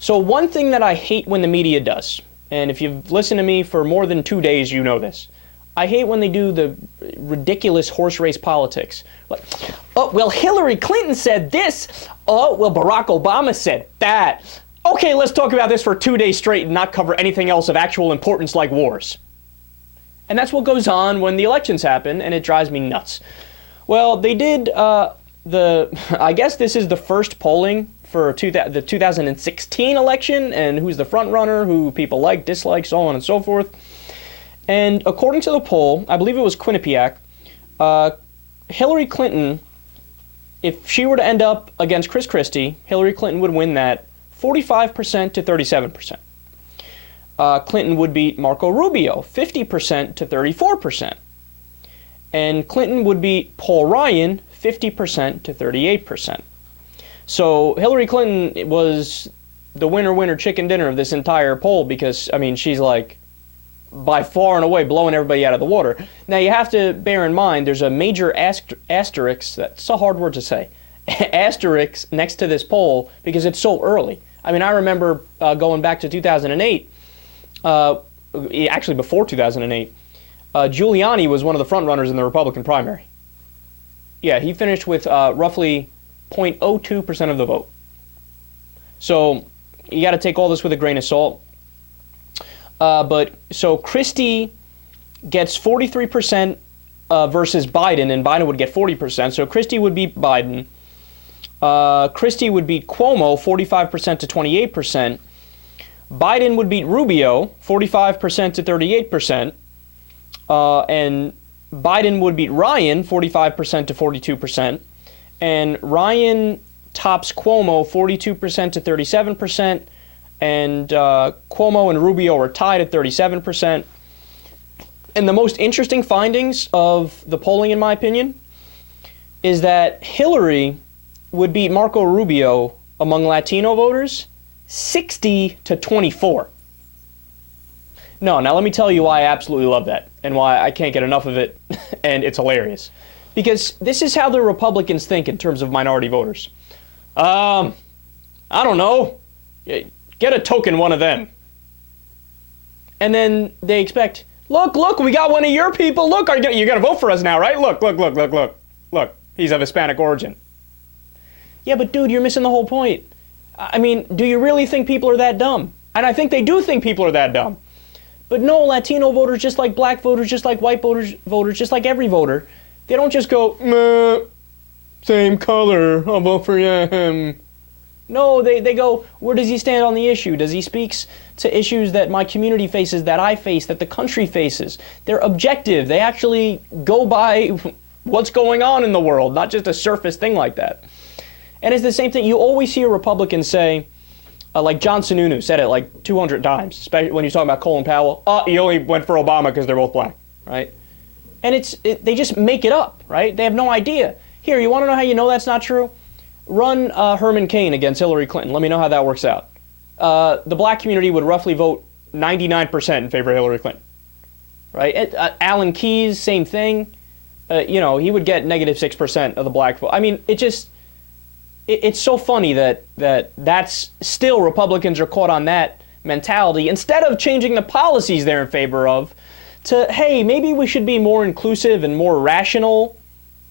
So one thing that I hate when the media does, and if you've listened to me for more than 2 days, you know this. I hate when they do the ridiculous horse race politics. Like, oh, well, Hillary Clinton said this. Oh, well, Barack Obama said that. Okay, let's talk about this for 2 days straight and not cover anything else of actual importance like wars. And that's what goes on when the elections happen, and it drives me nuts. Well, they did I guess this is the first polling for the 2016 election, and who's the front runner, who people like, dislike, so on and so forth. And according to the poll, I believe it was Quinnipiac, Hillary Clinton, if she were to end up against Chris Christie, Hillary Clinton would win that 45% to 37%. Clinton would beat Marco Rubio 50% to 34%. And Clinton would beat Paul Ryan 50% to 38%. So Hillary Clinton was the winner chicken dinner of this entire poll because, I mean, she's like by far and away blowing everybody out of the water. Now you have to bear in mind there's a major asterisk, that's a hard word to say, asterisk next to this poll because it's so early. I mean, I remember going back to 2008, actually before 2008, Giuliani was one of the front runners in the Republican primary. Yeah, he finished with roughly 0.02% of the vote. So you got to take all this with a grain of salt. But so Christie gets 43% versus Biden, and Biden would get 40%. So Christie would beat Biden. Christie would beat Cuomo 45% to 28%. Biden would beat Rubio 45% to 38%. And Biden would beat Ryan 45% to 42%. And Ryan tops Cuomo 42% to 37%. And Cuomo and Rubio are tied at 37%. And the most interesting findings of the polling, in my opinion, is that Hillary would beat Marco Rubio among Latino voters 60 to 24. No, now let me tell you why I absolutely love that and why I can't get enough of it, and it's hilarious. Because this is how the Republicans think in terms of minority voters. I don't know. Get a token one of them. And then they expect, look, we got one of your people. Look, you're going to vote for us now, right? Look, he's of Hispanic origin. Yeah, but dude, you're missing the whole point. I mean, do you really think people are that dumb? And I think they do think people are that dumb. But no, Latino voters, just like black voters, just like white voters, just like every voter, they don't just go, meh, same color, I'll vote for him. No, they go, where does he stand on the issue? Does he speak to issues that my community faces, that I face, that the country faces? They're objective. They actually go by what's going on in the world, not just a surface thing like that. And it's the same thing. You always hear Republicans say, like John Sununu said it like 200 times, especially when he's talking about Colin Powell. He only went for Obama because they're both black, right? And they just make it up, right? They have no idea. Here, you want to know how you know that's not true? Run Herman Cain against Hillary Clinton. Let me know how that works out. The black community would roughly vote 99% in favor of Hillary Clinton, right? Alan Keyes, same thing. He would get negative 6% of the black vote. I mean, it's so funny that's still Republicans are caught on that mentality instead of changing the policies they're in favor of to, hey, maybe we should be more inclusive and more rational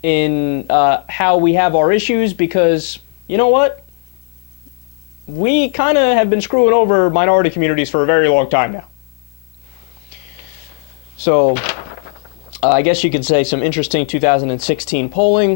in how we have our issues because, you know what? We kind of have been screwing over minority communities for a very long time now. So I guess you could say some interesting 2016 polling.